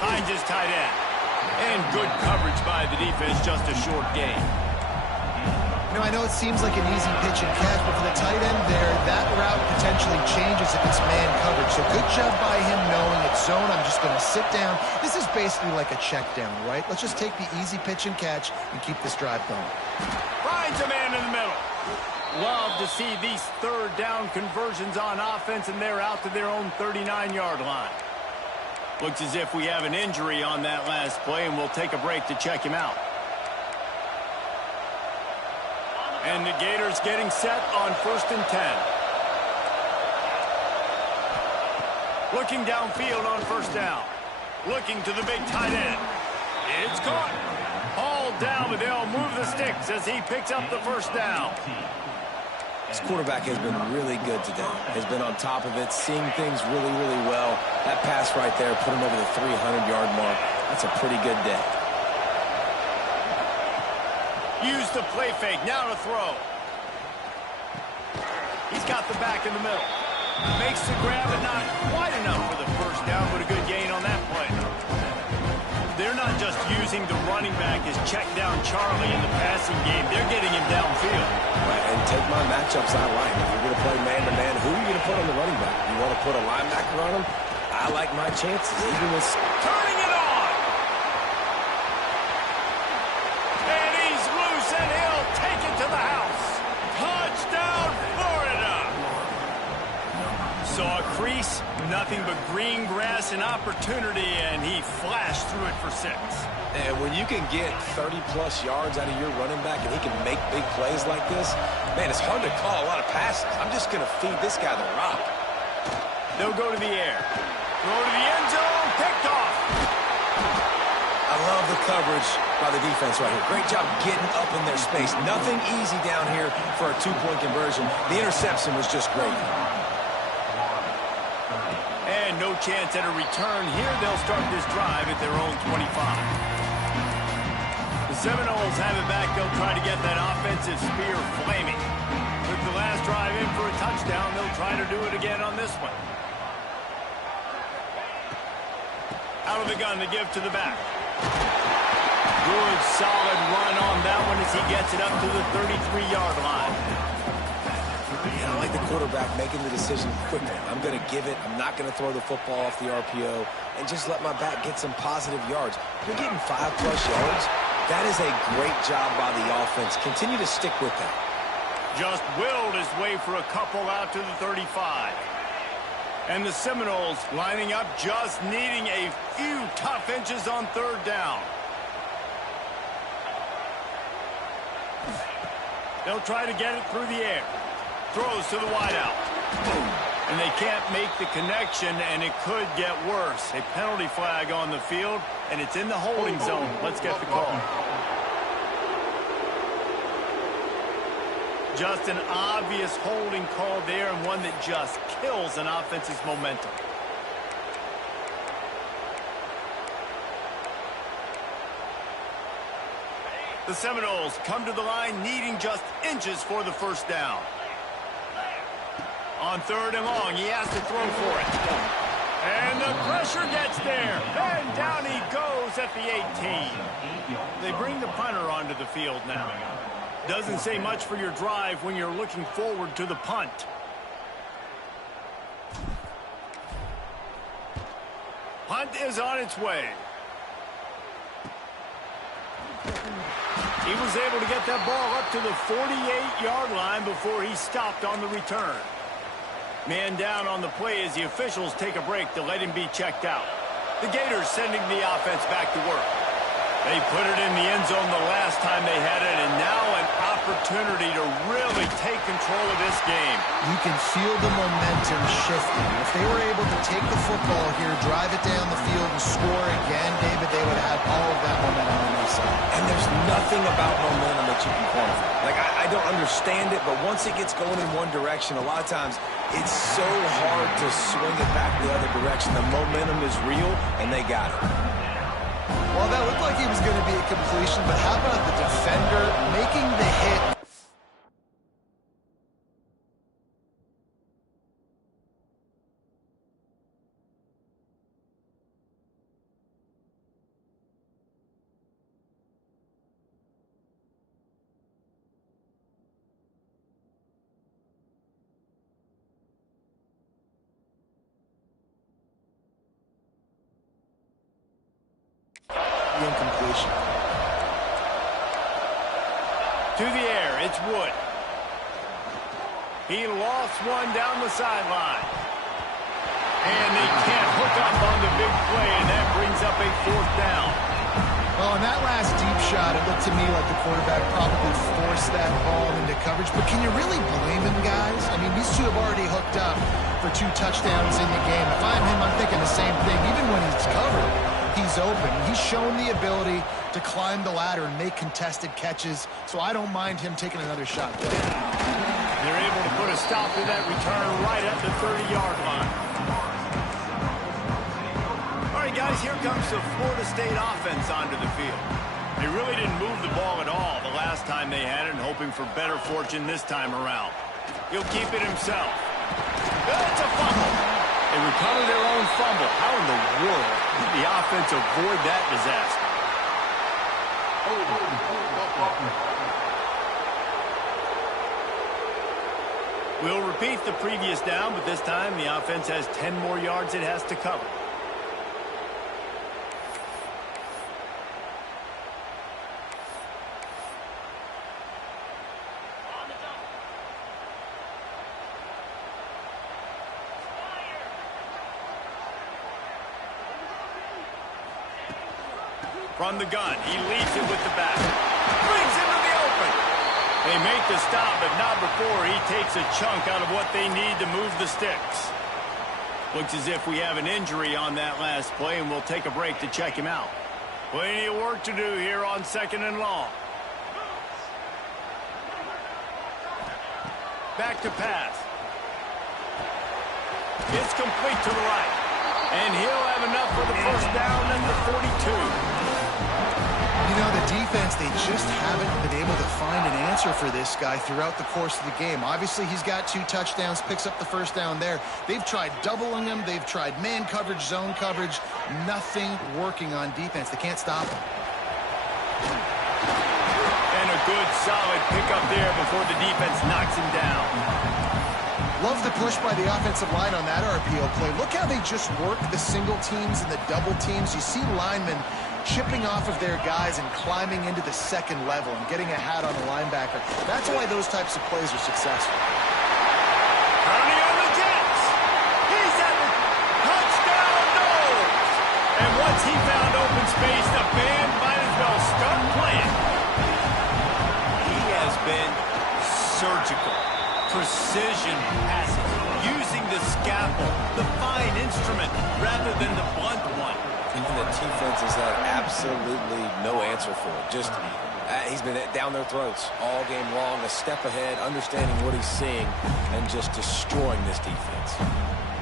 Finds his tight end. And good coverage by the defense, just a short game. You know, I know it seems like an easy pitch and catch, but for the tight end there, that route potentially changes if it's man coverage. So good job by him knowing it's zone. I'm just going to sit down. This is basically like a check down, right? Let's just take the easy pitch and catch and keep this drive going. Finds a man in the middle. Love to see these 3rd down conversions on offense, and they're out to their own 39-yard line. Looks as if we have an injury on that last play, and we'll take a break to check him out. And the Gators getting set on 1st and 10. Looking downfield on first down. Looking to the big tight end. It's caught. Hauled down, but they'll move the sticks as he picks up the first down. This quarterback has been really good today. Has been on top of it, seeing things really, really well. That pass right there put him over the 300-yard mark. That's a pretty good day. Use the play fake. Now to throw. He's got the back in the middle. Makes the grab, but not quite enough for the first down, but a good gain on that play. They're not just using the running back as check down Charlie in the passing game. They're getting him downfield. Right, and take my matchups I like. If you're going to play man-to-man, who are you going to put on the running back? You want to put a linebacker on him? I like my chances, even with... Turning it on! And he's loose, and he'll take it to the house. Touchdown, Florida! Saw a crease, nothing but green grass and opportunity, and he flashed through it for 6. And when you can get 30-plus yards out of your running back and he can make big plays like this, man, it's hard to call a lot of passes. I'm just going to feed this guy the rock. They'll go to the air. Throw to the end zone, picked off. I love the coverage by the defense right here. Great job getting up in their space. Nothing easy down here for a 2-point conversion. The interception was just great. And no chance at a return here. They'll start this drive at their own 25. The Seminoles have it back. They'll try to get that offensive spear flaming. With the last drive in for a touchdown, they'll try to do it again on this one. Out of the gun to give to the back. Good, solid run on that one as he gets it up to the 33-yard line. I like the quarterback making the decision quickly. I'm going to give it. I'm not going to throw the football off the RPO and just let my back get some positive yards. You're getting 5-plus yards. That is a great job by the offense. Continue to stick with that. Just willed his way for a couple out to the 35. And the Seminoles lining up, just needing a few tough inches on 3rd down. They'll try to get it through the air. Throws to the wideout. And they can't make the connection, and it could get worse. A penalty flag on the field, and it's in the holding zone. Let's get the call. Just an obvious holding call there, and one that just kills an offense's momentum. The Seminoles come to the line needing just inches for the first down. On 3rd and long, he has to throw for it. And the pressure gets there. And down he goes at the 18. They bring the punter onto the field now. Doesn't say much for your drive when you're looking forward to the punt. Punt is on its way. He was able to get that ball up to the 48-yard line before he stopped on the return. Man down on the play as the officials take a break to let him be checked out. The Gators sending the offense back to work. They put it in the end zone the last time they had it, and now an opportunity to really take control of this game. You can feel the momentum shifting. If they were able to take the football here, drive it down the field, and score again, David, they would have all of that momentum on their side. And there's nothing about momentum that you can quantify. Like, I don't understand it, but once it gets going in one direction, a lot of times it's so hard to swing it back the other direction. The momentum is real, and they got it. Well, that looked like he was going to be a completion, but how about the defender making the hit? Incompletion. To the air, it's Wood. He lost one down the sideline. And they can't hook up on the big play, and that brings up a 4th down. Well, in that last deep shot, it looked to me like the quarterback probably forced that ball into coverage. But can you really blame him, guys? I mean, these two have already hooked up for 2 touchdowns in the game. If I'm him, I'm thinking the same thing. Even when he's covered, he's open. He's shown the ability to climb the ladder and make contested catches, so I don't mind him taking another shot there. They're able to put a stop to that return right at the 30-yard line. All right, guys, here comes the Florida State offense onto the field. They really didn't move the ball at all the last time they had it, and hoping for better fortune this time around. He'll keep it himself. It's a fumble. They recover their own fumble. How in the world did the offense avoid that disaster? We'll repeat the previous down, but this time the offense has 10 more yards it has to cover. From the gun, he leads it with the back. Brings into the open. They make the stop, but not before he takes a chunk out of what they need to move the sticks. Looks as if we have an injury on that last play, and we'll take a break to check him out. Plenty of work to do here on 2nd and long. Back to pass. It's complete to the right. And he'll have enough for the first down at the 42. You know, the defense, they just haven't been able to find an answer for this guy throughout the course of the game. Obviously, he's got 2 touchdowns, picks up the first down there. They've tried doubling him. They've tried man coverage, zone coverage. Nothing working on defense. They can't stop him. And a good, solid pickup there before the defense knocks him down. Love the push by the offensive line on that RPO play. Look how they just work the single teams and the double teams. You see linemen chipping off of their guys and climbing into the second level and getting a hat on the linebacker. That's why those types of plays are successful. Turning on the Jets. He's at the touchdown Knowles. And once he found open space, the band might as well start playing. He has been surgical. Precision passing, using the scalpel, the fine instrument, rather than the blunt one. Even the defense has had absolutely no answer for it. Just, he's been down their throats all game long, a step ahead, understanding what he's seeing, and just destroying this defense.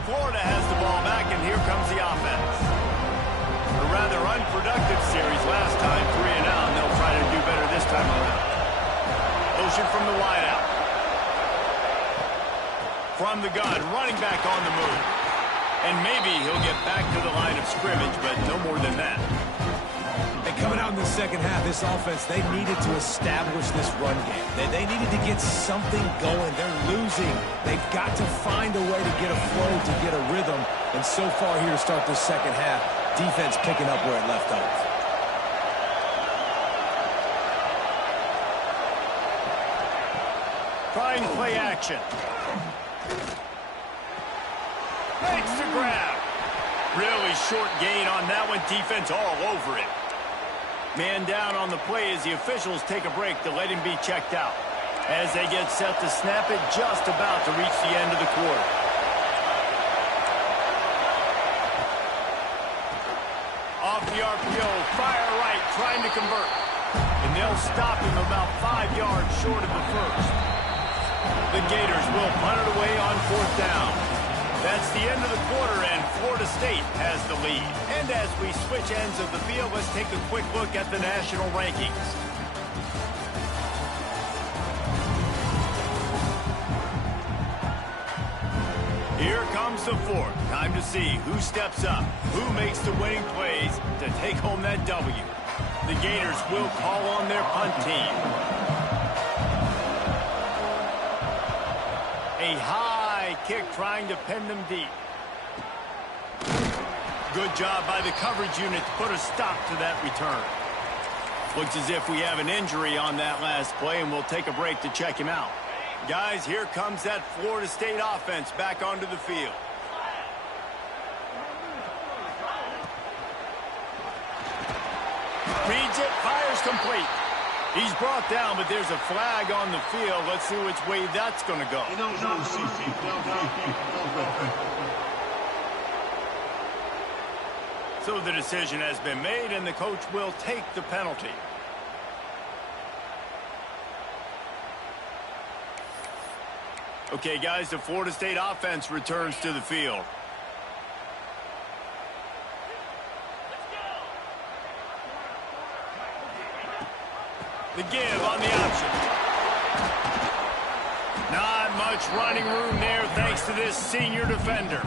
Florida has the ball back, and here comes the offense. A rather unproductive series last time, 3 and out, and they'll try to do better this time around. Motion from the wideout. From the gun, running back on the move. And maybe he'll get back to the line of scrimmage, but no more than that. And coming out in the second half, this offense, they needed to establish this run game. They needed to get something going. They're losing. They've got to find a way to get a flow, to get a rhythm. And so far here to start this second half, defense picking up where it left off. Trying play action. Makes the grab. Really short gain on that one. Defense all over it. Man down on the play as the officials take a break to let him be checked out. As they get set to snap it, just about to reach the end of the quarter. Off the RPO, fire right, trying to convert. And they'll stop him about 5 yards short of the first. The Gators will punt it away on 4th down. That's the end of the quarter, and Florida State has the lead. And as we switch ends of the field, let's take a quick look at the national rankings. Here comes the 4th. Time to see who steps up, who makes the winning plays to take home that W. The Gators will call on their punt team. A high kick trying to pin them deep. Good job by the coverage unit to put a stop to that return. Looks as if we have an injury on that last play, and we'll take a break to check him out. Guys, here comes that Florida State offense back onto the field. Reads it, fires complete. He's brought down, but there's a flag on the field. Let's see which way that's going to go. So the decision has been made, and the coach will take the penalty. Okay, guys, the Florida State offense returns to the field. The give on the option. Not much running room there thanks to this senior defender.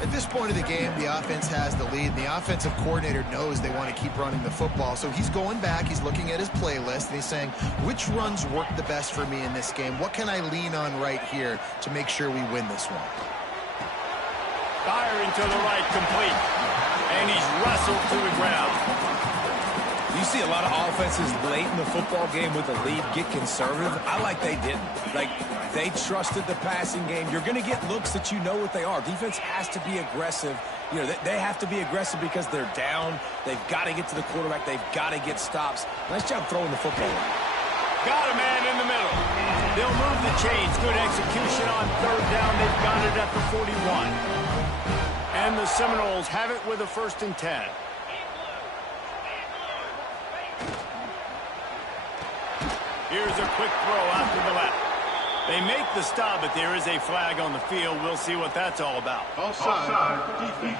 At this point of the game, the offense has the lead, and the offensive coordinator knows they want to keep running the football. So he's going back, he's looking at his playlist, and he's saying, which runs work the best for me in this game? What can I lean on right here to make sure we win this one? Firing to the right, complete. And he's wrestled to the ground. You see a lot of offenses late in the football game with a lead get conservative. I like they didn't. Like, they trusted the passing game. You're going to get looks that you know what they are. Defense has to be aggressive. You know, they have to be aggressive because they're down. They've got to get to the quarterback. They've got to get stops. Nice job throwing the football. Got a man in the middle. They'll move the chains. Good execution on third down. They've got it at the 41. And the Seminoles have it with a 1st and 10. Here's a quick throw out to the left. They make the stop, but there is a flag on the field. We'll see what that's all about. Offside. Defense.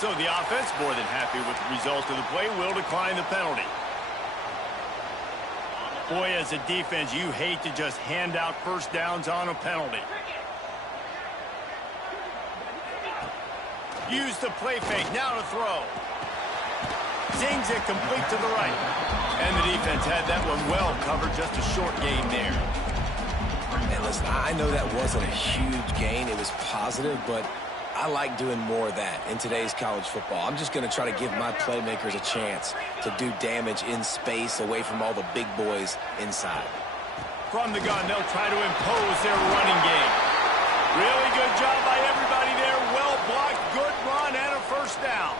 So the offense, more than happy with the result of the play, will decline the penalty. Boy, as a defense, you hate to just hand out first downs on a penalty. Use the play fake. Now to throw. Zings it complete to the right. And the defense had that one well covered. Just a short gain there. And listen, I know that wasn't a huge gain. It was positive, but I like doing more of that in today's college football. I'm just going to try to give my playmakers a chance to do damage in space away from all the big boys inside. From the gun, they'll try to impose their running game. Really good job by everybody there. Well blocked, good run, and a 1st down.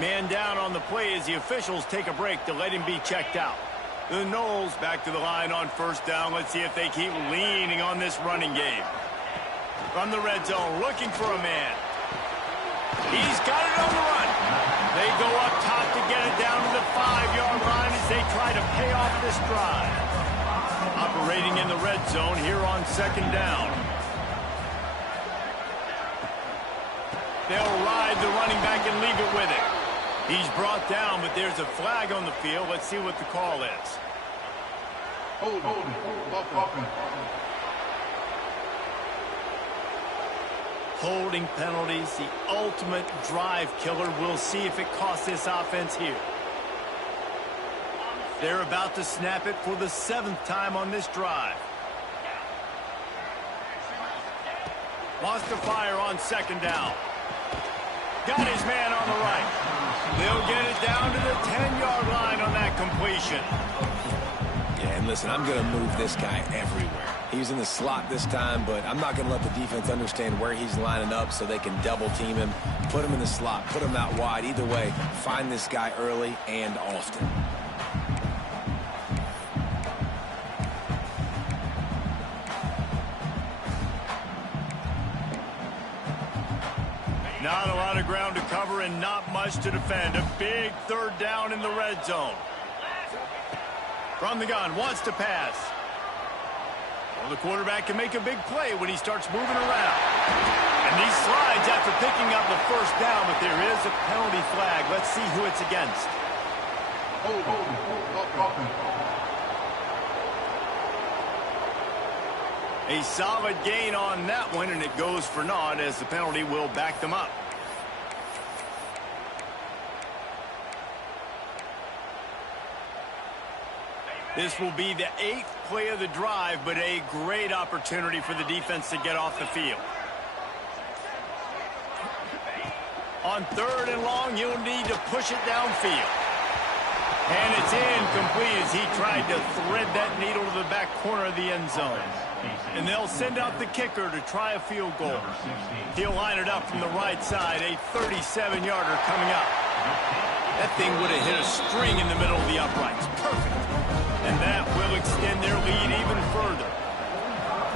Man down on the play as the officials take a break to let him be checked out. The Noles back to the line on 1st down. Let's see if they keep leaning on this running game. From the red zone, looking for a man. He's got it on the run. They go up top to get it down to the 5-yard line as they try to pay off this drive. Operating in the red zone here on 2nd down. They'll ride the running back and leave it with him. He's brought down, but there's a flag on the field. Let's see what the call is. Holding penalties, the ultimate drive killer. We'll see if it costs this offense here. They're about to snap it for the 7th time on this drive. Wants to fire on 2nd down. Got his man on the right. They'll get it down to the 10-yard line on that completion. Yeah, and listen, I'm going to move this guy everywhere. He's in the slot this time, but I'm not going to let the defense understand where he's lining up so they can double team him, put him in the slot, put him out wide. Either way, find this guy early and often. Not a lot of ground to cover and not much to defend. A big 3rd down in the red zone. From the gun, wants to pass. Well, the quarterback can make a big play when he starts moving around. And he slides after picking up the 1st down, but there is a penalty flag. Let's see who it's against. A solid gain on that one, and it goes for naught as the penalty will back them up. This will be the 8th play of the drive, but a great opportunity for the defense to get off the field. On 3rd and long, you'll need to push it downfield. And it's incomplete as he tried to thread that needle to the back corner of the end zone. And they'll send out the kicker to try a field goal. He'll line it up from the right side, a 37-yarder coming up. That thing would have hit a string in the middle of the uprights. Perfect. And that will extend their lead even further.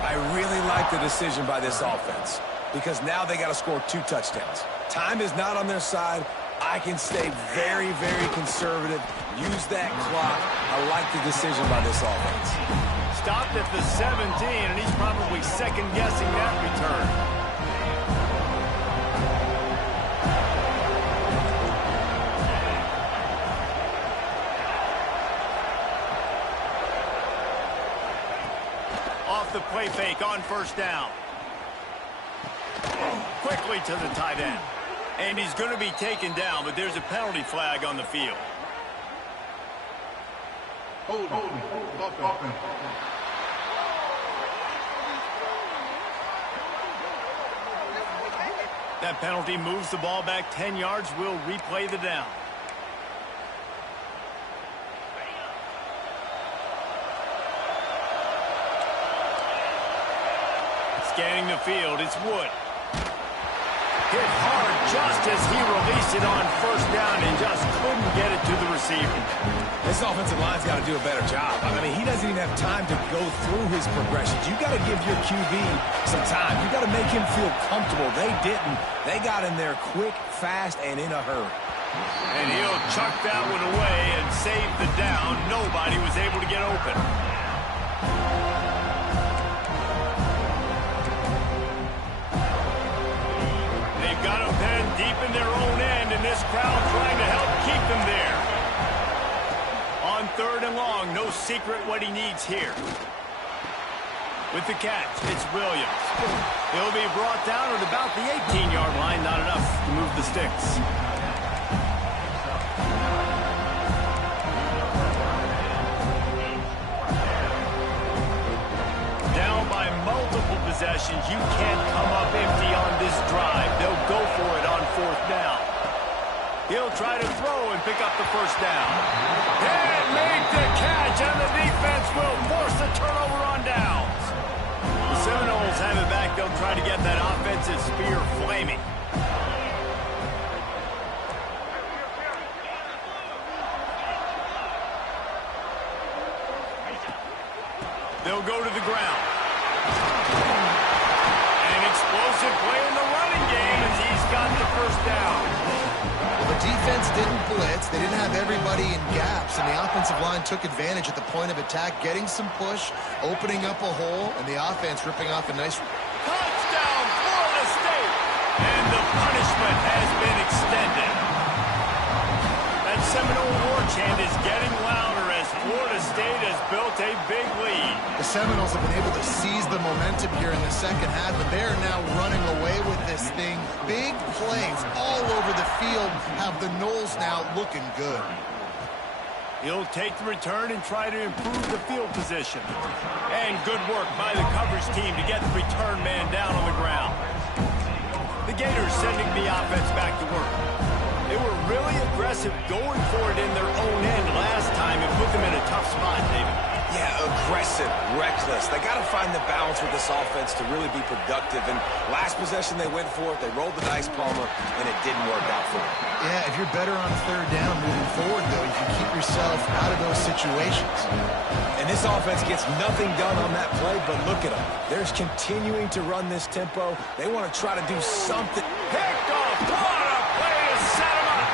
I really like the decision by this offense because now they got to score 2 touchdowns. Time is not on their side. I can stay very, very conservative. Use that clock. I like the decision by this offense. Stopped at the 17, and he's probably second-guessing that return. Off the play fake on first down. Quickly to the tight end. And he's going to be taken down, but there's a penalty flag on the field. Hold. That penalty moves the ball back 10 yards. We'll replay the down. Scanning the field, it's Wood. Hit hard just as he released it on first down and just couldn't get it to the receiver. This offensive line's got to do a better job. I mean, he doesn't even have time to go through his progressions. You got to give your QB some time. You got to make him feel comfortable. They didn't. They got in there quick, fast, and in a hurry. And he'll chuck that one away and save the down. Nobody was able to get open. Got them pinned deep in their own end, and this crowd trying to help keep them there. On third and long, no secret what he needs here. With the catch, it's Williams. He'll be brought down at about the 18-yard line, not enough to move the sticks. Down by multiple possessions, you can't come up empty on this drive. They'll go for it on fourth down. He'll try to throw and pick up the first down. And made the catch, and the defense will force a turnover on downs. The Seminoles have it back. They'll try to get that offensive spear flaming. They'll go to the ground. An explosive play in the running game as he's got the first down. Well, the defense didn't blitz. They didn't have everybody in gaps, and the offensive line took advantage at the point of attack, getting some push, opening up a hole, and the offense ripping off a nice... Touchdown, Florida State! And the punishment has been extended. That Seminole war chant is getting louder as Florida State has built a big lead. The Seminoles have been able to seize the momentum here in the second half, and they are now running away with this thing. Big plays all over the field have the Noles now looking good. He'll take the return and try to improve the field position. And good work by the coverage team to get the return man down on the ground. The Gators sending the offense back to work. They were really aggressive going for it in their own end last time and put them in a tough spot, David. Yeah, aggressive, reckless. They got to find the balance with this offense to really be productive. And last possession, they went for it. They rolled the dice, Palmer, and it didn't work out for them. Yeah, if you're better on third down moving forward, though, you can keep yourself out of those situations. And this offense gets nothing done on that play, but look at them. They're continuing to run this tempo. They want to try to do something. Picked off. What a play to set him up.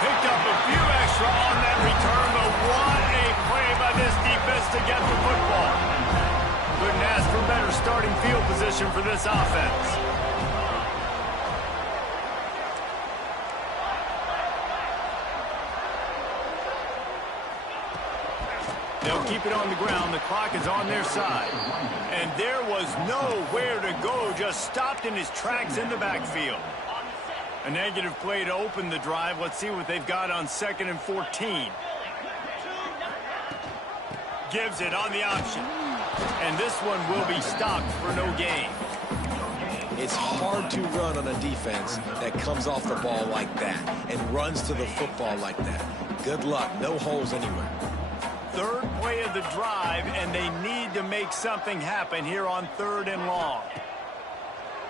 Picked up a few extra on that return, but what a play by this defense to get the football. Couldn't ask for better starting field position for this offense. They'll keep it on the ground. The clock is on their side. And there was nowhere to go, just stopped in his tracks in the backfield. A negative play to open the drive. Let's see what they've got on 2nd and 14. Gives it on the option. And this one will be stopped for no gain. It's hard to run on a defense that comes off the ball like that and runs to the football like that. Good luck. No holes anywhere. Third play of the drive, and they need to make something happen here on 3rd and long.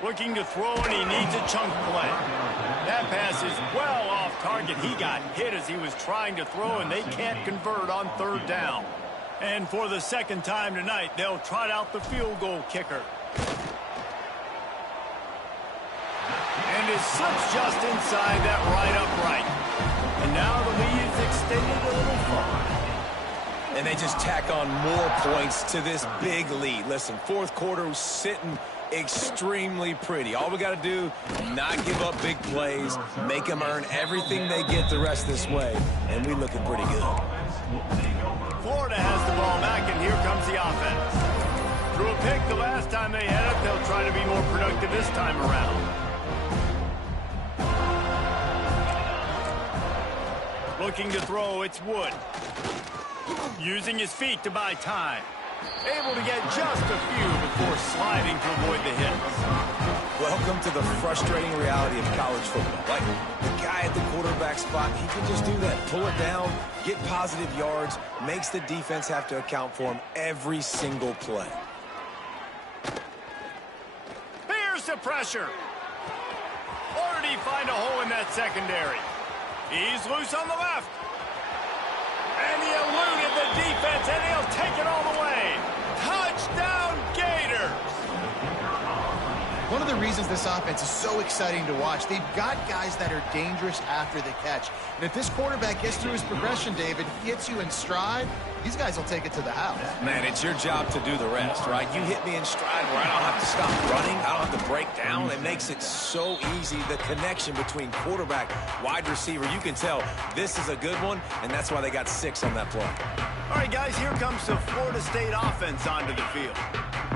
Looking to throw, and he needs a chunk play. That pass is well off target. He got hit as he was trying to throw, and they can't convert on 3rd down. And for the second time tonight, they'll trot out the field goal kicker. And it slips just inside that right upright. And now the lead is extended a little far. And they just tack on more points to this big lead. Listen, fourth quarter was sitting extremely pretty. All we got to do, not give up big plays, make them earn everything they get the rest this way, and we looking pretty good. Florida has the ball back, and here comes the offense. Threw a pick the last time they had it. They'll try to be more productive this time around. Looking to throw, it's Wood. Using his feet to buy time. Able to get just a few before sliding to avoid the hits. Welcome to the frustrating reality of college football. Like, the guy at the quarterback spot, he can just do that. Pull it down, get positive yards, makes the defense have to account for him every single play. Here's the pressure. Or did he find a hole in that secondary? He's loose on the left. And he eluded the defense, and he'll take it all the way. Touchdown, Gators! One of the reasons this offense is so exciting to watch, they've got guys that are dangerous after the catch. And if this quarterback gets through his progression, David, hits you in stride, these guys will take it to the house. Man, it's your job to do the rest, right? You hit me in stride where I don't have to stop running. I don't have to break down. It makes it so easy. The connection between quarterback, wide receiver, you can tell this is a good one, and that's why they got 6 on that play. All right, guys, here comes the Florida State offense onto the field.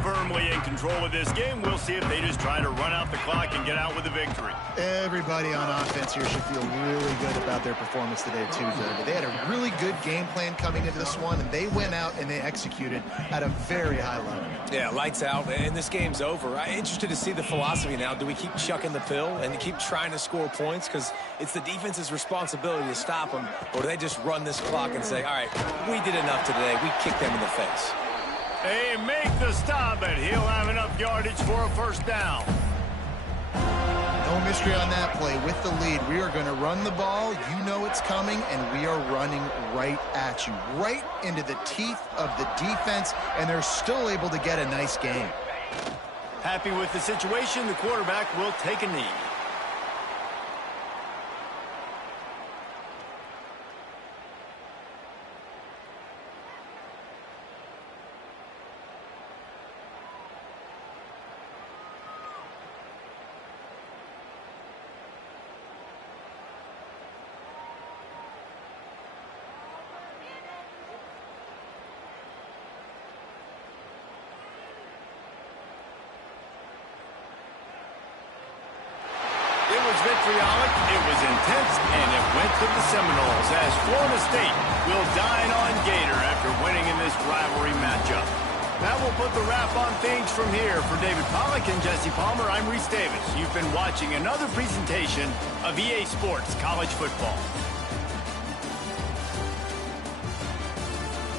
Firmly in control of this game. We'll see if they just try to run out the clock and get out with a victory. Everybody on offense here should feel really good about their performance today, too, David. They had a really good game plan coming into this one, and they went out and they executed at a very high level. Yeah, lights out, and this game's over. I'm interested to see the philosophy now. Do we keep chucking the pill and keep trying to score points? Because it's the defense's responsibility to stop them, or do they just run this clock and say, all right, we did enough today. We kicked them in the face. They make the stop, and he'll have enough yardage for a first down. No mystery on that play. With the lead, we are going to run the ball. You know it's coming, and we are running right at you, right into the teeth of the defense, and they're still able to get a nice game. Happy with the situation, the quarterback will take a knee. It was vitriolic, it was intense, and it went to the Seminoles as Florida State will dine on Gator after winning in this rivalry matchup. That will put the wrap on things from here. For David Pollack and Jesse Palmer, I'm Reese Davis. You've been watching another presentation of EA Sports College Football.